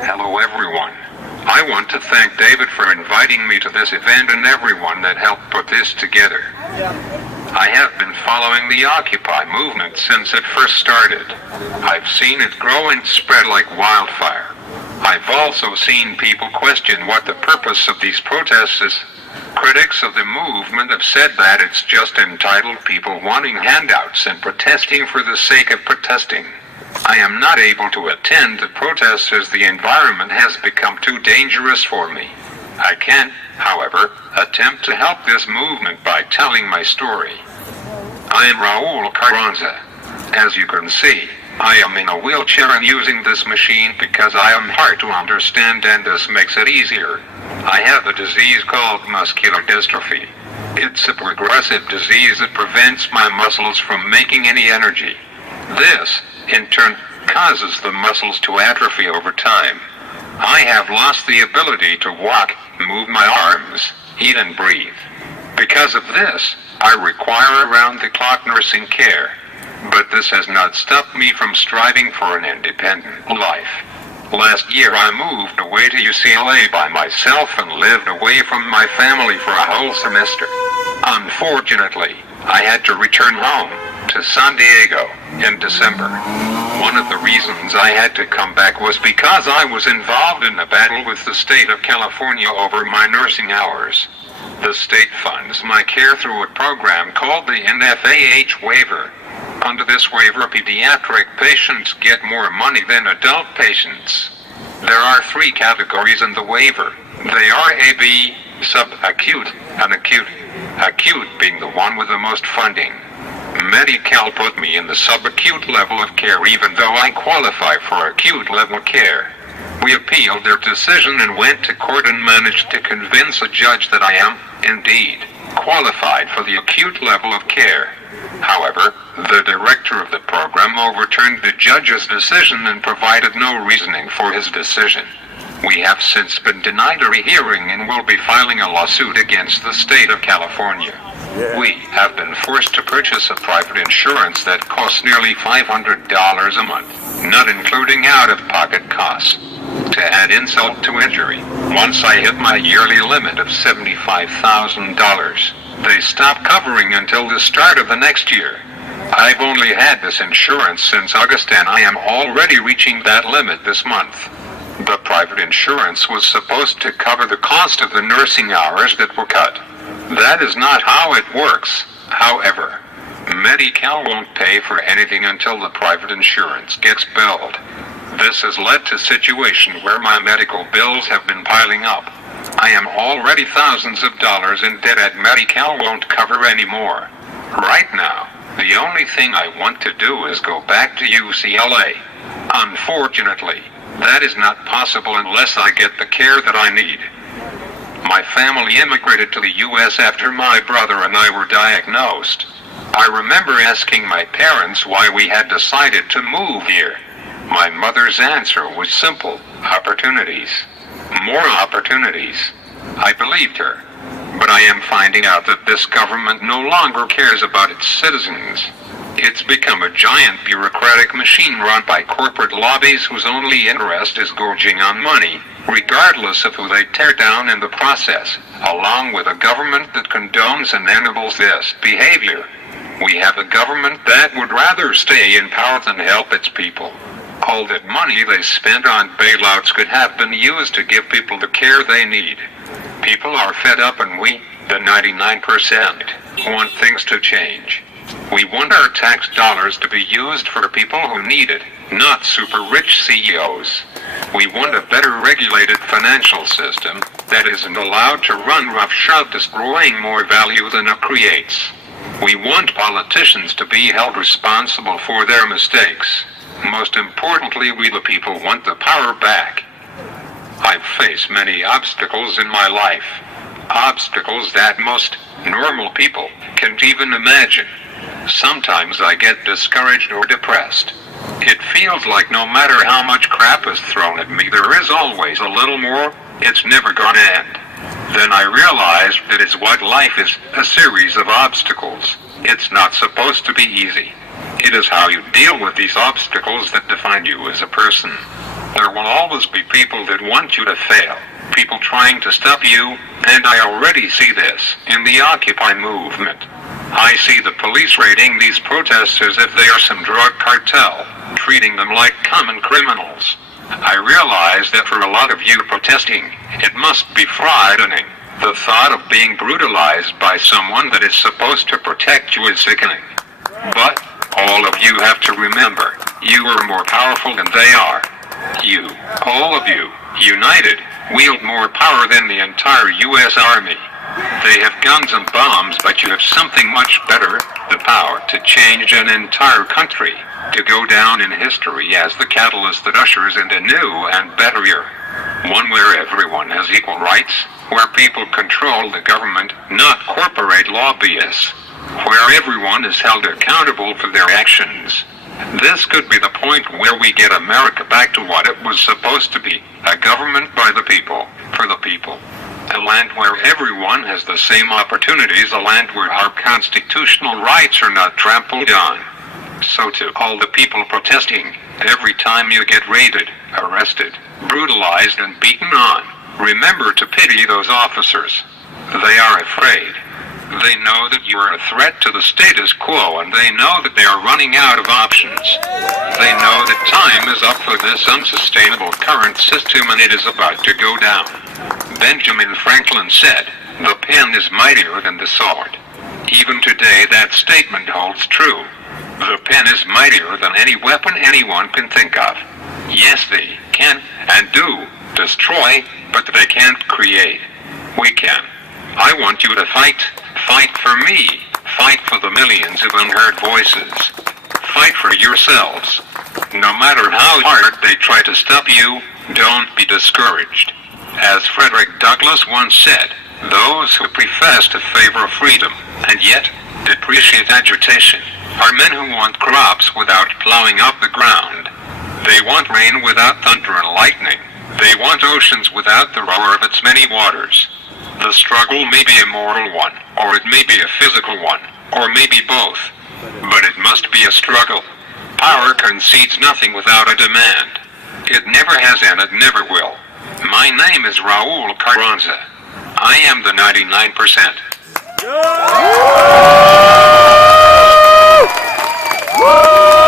Hello everyone. I want to thank David for inviting me to this event and everyone that helped put this together. I have been following the Occupy movement since it first started. I've seen it grow and spread like wildfire. I've also seen people question what the purpose of these protests is. Critics of the movement have said that it's just entitled people wanting handouts and protesting for the sake of protesting. I am not able to attend the protests as the environment has become too dangerous for me. I can, however, attempt to help this movement by telling my story. I am Raul Carranza. As you can see, I am in a wheelchair and using this machine because I am hard to understand and this makes it easier. I have a disease called muscular dystrophy. It's a progressive disease that prevents my muscles from making any energy. This, in turn, causes the muscles to atrophy over time. I have lost the ability to walk, move my arms, eat and breathe. Because of this, I require around-the-clock nursing care. But this has not stopped me from striving for an independent life. Last year I moved away to UCLA by myself and lived away from my family for a whole semester. Unfortunately, I had to return home to San Diego in December. One of the reasons I had to come back was because I was involved in a battle with the state of California over my nursing hours. The state funds my care through a program called the NFAH waiver. Under this waiver, pediatric patients get more money than adult patients. There are 3 categories in the waiver. They are AB, subacute, and acute. Acute being the one with the most funding. Medi-Cal put me in the subacute level of care even though I qualify for acute level care. We appealed their decision and went to court and managed to convince a judge that I am, indeed, qualified for the acute level of care. However, the director of the program overturned the judge's decision and provided no reasoning for his decision. We have since been denied a rehearing and will be filing a lawsuit against the state of California. We have been forced to purchase a private insurance that costs nearly $500 a month, not including out-of-pocket costs. To add insult to injury, once I hit my yearly limit of $75,000, they stopped covering until the start of the next year. I've only had this insurance since August and I am already reaching that limit this month. The private insurance was supposed to cover the cost of the nursing hours that were cut. That is not how it works, however. Medi-Cal won't pay for anything until the private insurance gets billed. This has led to a situation where my medical bills have been piling up. I am already thousands of dollars in debt and Medi-Cal won't cover anymore. Right now, the only thing I want to do is go back to UCLA. Unfortunately, that is not possible unless I get the care that I need. My family immigrated to the U.S. after my brother and I were diagnosed. I remember asking my parents why we had decided to move here. My mother's answer was simple: opportunities. More opportunities. I believed her. But I am finding out that this government no longer cares about its citizens. It's become a giant bureaucratic machine run by corporate lobbies whose only interest is gorging on money, regardless of who they tear down in the process, along with a government that condones and enables this behavior. We have a government that would rather stay in power than help its people. All that money they spend on bailouts could have been used to give people the care they need. People are fed up and we, the 99%, want things to change. We want our tax dollars to be used for people who need it, not super rich CEOs. We want a better regulated financial system that isn't allowed to run roughshod, destroying more value than it creates. We want politicians to be held responsible for their mistakes. Most importantly, we the people want the power back. I've faced many obstacles in my life. Obstacles that most normal people can't even imagine. Sometimes I get discouraged or depressed. It feels like no matter how much crap is thrown at me, there is always a little more. It's never gonna end. Then I realized that is what life is, a series of obstacles. It's not supposed to be easy. It is how you deal with these obstacles that define you as a person. There will always be people that want you to fail. People trying to stop you, and I already see this in the Occupy movement. I see the police raiding these protesters if they are some drug cartel, treating them like common criminals. I realize that for a lot of you protesting, it must be frightening. The thought of being brutalized by someone that is supposed to protect you is sickening. But all of you have to remember, you are more powerful than they are. You, all of you, united, wield more power than the entire U.S. Army. They have guns and bombs, but you have something much better, the power to change an entire country, to go down in history as the catalyst that ushers in a new and better year. One where everyone has equal rights, where people control the government, not corporate lobbyists, where everyone is held accountable for their actions. This could be the point where we get America back to what it was supposed to be, a government by the people, for the people. A land where everyone has the same opportunities, a land where our constitutional rights are not trampled on. So to all the people protesting, every time you get raided, arrested, brutalized and beaten on, remember to pity those officers. They are afraid. They know that you are a threat to the status quo, and they know that they are running out of options. They know that time is up for this unsustainable current system, and it is about to go down. Benjamin Franklin said, "The pen is mightier than the sword." Even today that statement holds true. The pen is mightier than any weapon anyone can think of. Yes, they can and do destroy, but they can't create. We can. I want you to fight. Fight for me. Fight for the millions of unheard voices. Fight for yourselves. No matter how hard they try to stop you, don't be discouraged. As Frederick Douglass once said, those who profess to favor freedom, and yet depreciate agitation, are men who want crops without plowing up the ground. They want rain without thunder and lightning. They want oceans without the roar of its many waters. The struggle may be a moral one, or it may be a physical one, or maybe both. But it must be a struggle. Power concedes nothing without a demand. It never has and it never will. My name is Raul Carranza. I am the 99%. Woo!